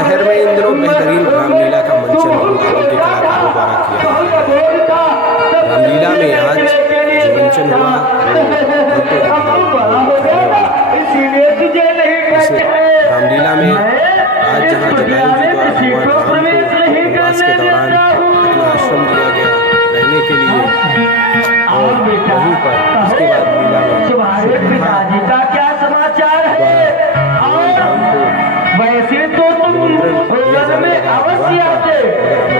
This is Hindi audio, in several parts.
शहर में इन दिनों बेहतरीन रामलीला का मंचन उनके कलाकारों द्वारा किया। रामलीला में आज जो मंचन हुआ रामलीला में आज जहाँ जटायु जी द्वारा भगवान राम को वनवास के दौरान अपना आश्रम दिया गया रहने के लिए, और वहीं पर उसके बाद लीला में क्या समाचार है? भगवान राम को वैसे तो तुम अवश्य आते,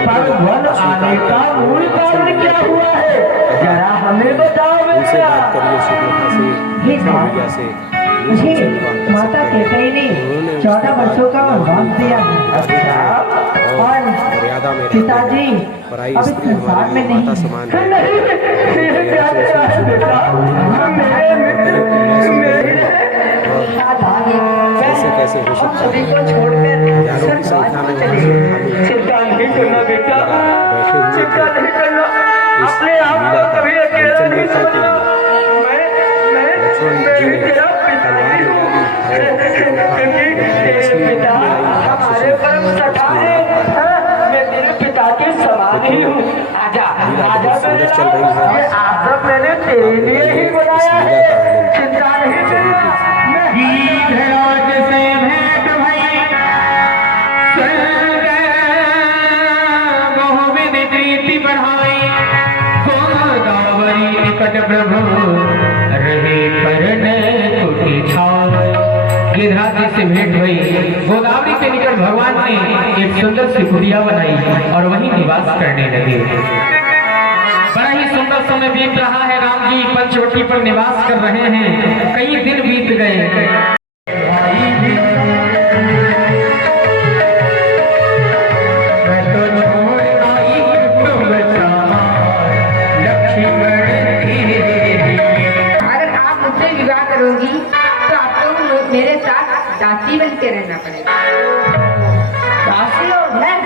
पर वन आने का मूल कारण क्या हुआ है, जरा हमें बताओ। उनसे बात करिए सुप्रभा से, मुझे माता कैकेयी ने 14 वर्षों का वनवास दिया। और मर्यादा में पिताजी पराई अब इस स्त्री संसार में हमारी माता नहीं। समान है। कैसे कैसे हो सकता है, हजारों की संख्या में बैठे हुए थे इस लीला का मंचन देखने के लिए। लक्ष्मण जी ने तलवार निकाली और असली रूप में आई राक्षसी पिता के समान ही हूँ। आजा आजा, सुंदर चल रही है। आजब मैंने तेरे लिए ही बनाया है, चिंता नहीं जरूर गिरिराज से भेंट हुई। गोदावरी के निकट भगवान ने एक सुंदर सी कुटिया बनाई और वहीं निवास करने लगे। बड़ा ही सुंदर समय बीत रहा है। राम जी पंचवटी पर निवास कर रहे हैं। कई दिन बीत गए। अगर आप मुझसे विवाह करोगी तो आपको मेरे साथ दासी बन के रहना पड़ेगा। दासी हो मैं?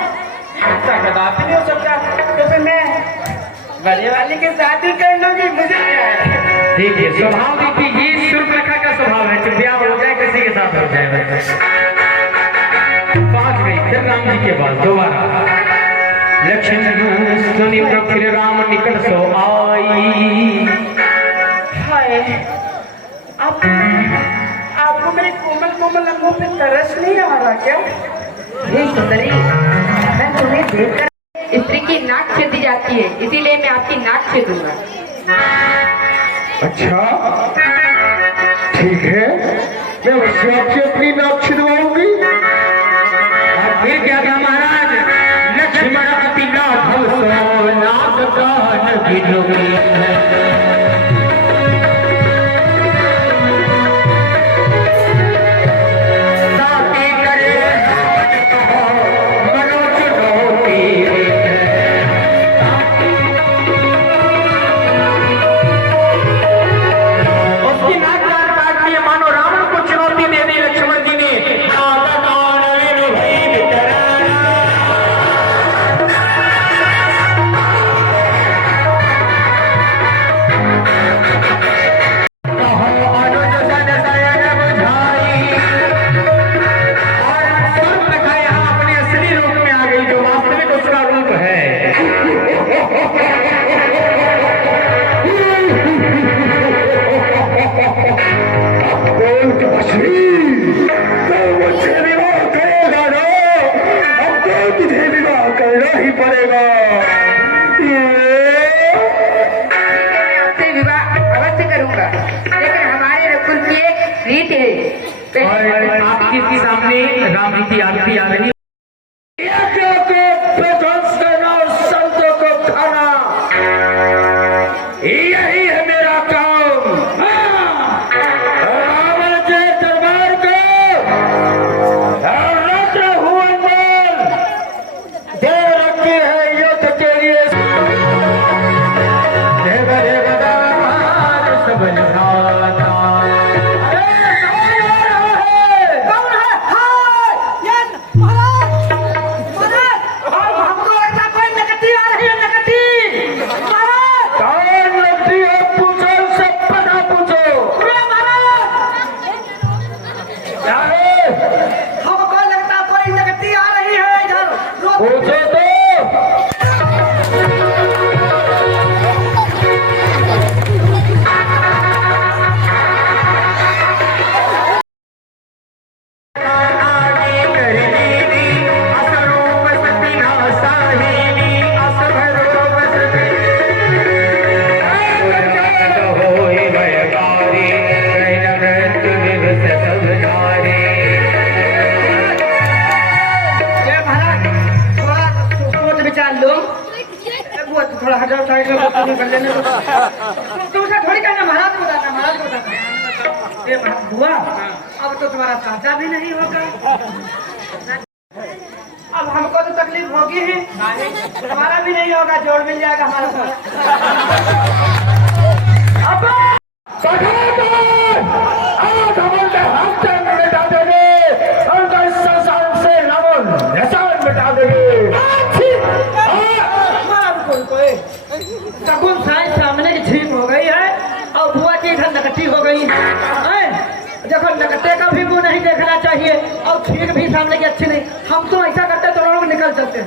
ऐसा कदापि नहीं हो सकता। तो फिर मैं बड़े वाले के साथ ही कर लूंगी, मुझे क्या है। देखिए स्वभाव देखिए, ये सूर्परेखा का स्वभाव है कि ब्याह हो जाए किसी के साथ हो जाए। पहुंच गई फिर राम जी के पास दोबारा। लक्ष्मण सुनी फिर राम निकट सो आई। हाय, आपको मेरे कोमल कोमल अंगों पे तरस नहीं आ रहा क्या? हे सुंदरी, मैं तुम्हें देखकर स्त्री की नाक छेदी जाती है, इसीलिए मैं आपकी नाक छेदूंगा। अच्छा ठीक है, मैं उससे आपसे अपनी नाक छिदवाऊंगी। फिर क्या था महाराज? लक्ष्मण अति नाथ नाथ कान बिलोकी। आपके सामने राम जी की आरती आ रही है। संतों को खाना, यही है मेरा काम। रावण के दरबार को रद्द हुआ दे रखी है युद्ध के लिए। महाराज थोड़ा हजाओ साइड में फोटो निकल लेने दो। तुम उसे थोड़ी कहना, महाराज को बताना, महाराज को बताना। ये बुआ, अब तो तुम्हारा शादी भी नहीं होगा। अब हमको तो तकलीफ होगी ही, हमारा भी नहीं होगा, जोड़ मिल जाएगा हमारे साथ। शगुन साई सामने की छीप हो गई है और बुआ की इधर नकटी हो गई है। देखो नकटे का भी मुंह नहीं देखना चाहिए और छीक भी सामने की अच्छी नहीं। हम तो ऐसा करते तो लोग निकल सकते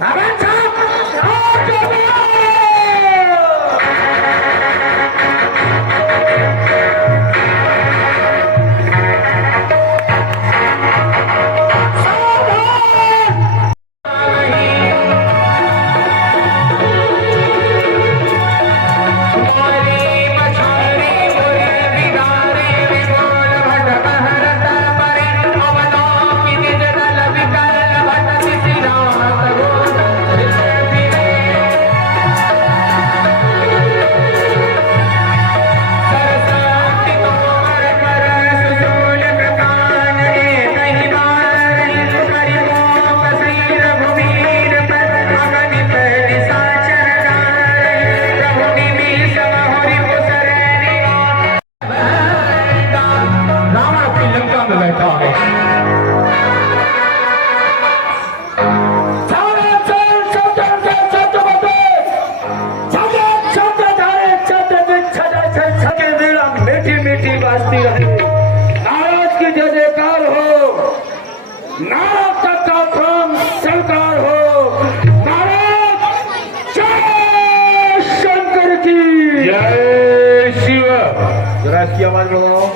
की आवाज लगाओ।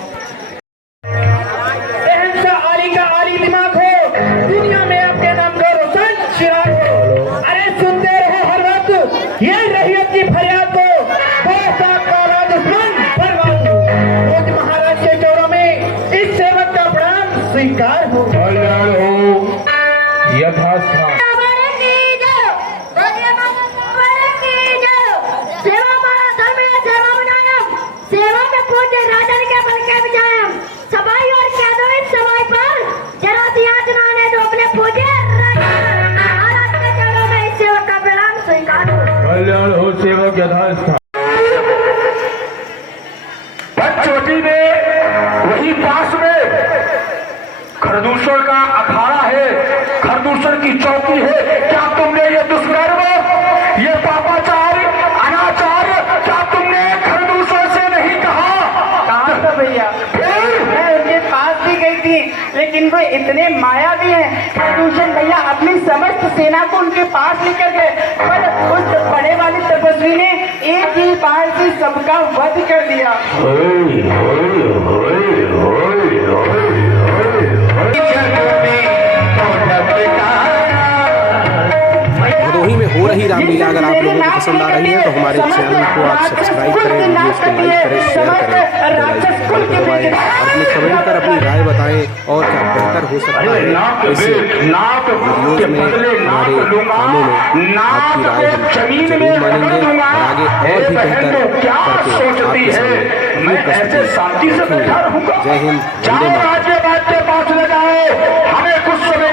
आली का आली दिमाग हो, दुनिया में आपके नाम का रोशन चिराग हो। अरे सुनते रहो हर वक्त ये रहियत की फरियाद को, बर्बाद हो। रोज महाराज के चौरों में इस सेवक का प्रणाम स्वीकार हो। यथास्थान सेवक यथास्थान। चोटी में वही पास में खरदूषण का अखाड़ा है, खरदूषण की चौकी है। क्या तुमने ये दुष्कर्म, ये पापाचार, अनाचार, क्या तुमने खरदूषण से नहीं कहा? कहा था भैया, मैं उनके पास भी गई थी, लेकिन वो इतने माया भी हैं। खरदूषण भैया अपनी समस्त सेना को उनके पास लेकर गए, पर उस बड़े वाले तपस्वी ने एक ही बार से सबका वध कर दिया। भदोही में हो रही रामलीला अगर आप लोगों को पसंद आ रही है तो हमारे चैनल को आप सब्सक्राइब करें, वीडियोस को लाइक करें, शेयर करें, बेल आइकन दबाएं और अपने कमेंट कर अपनी राय बताएं और क्या बेहतर हो सकता है इस वीडियोस में, हमारे कामों में आपकी राय हम जरूर मानेंगे और आगे और भी बेहतर करके आपके सामने प्रस्तुति रखेंगे। जय हिंद, वंदे मातरम। हमें कुछ समय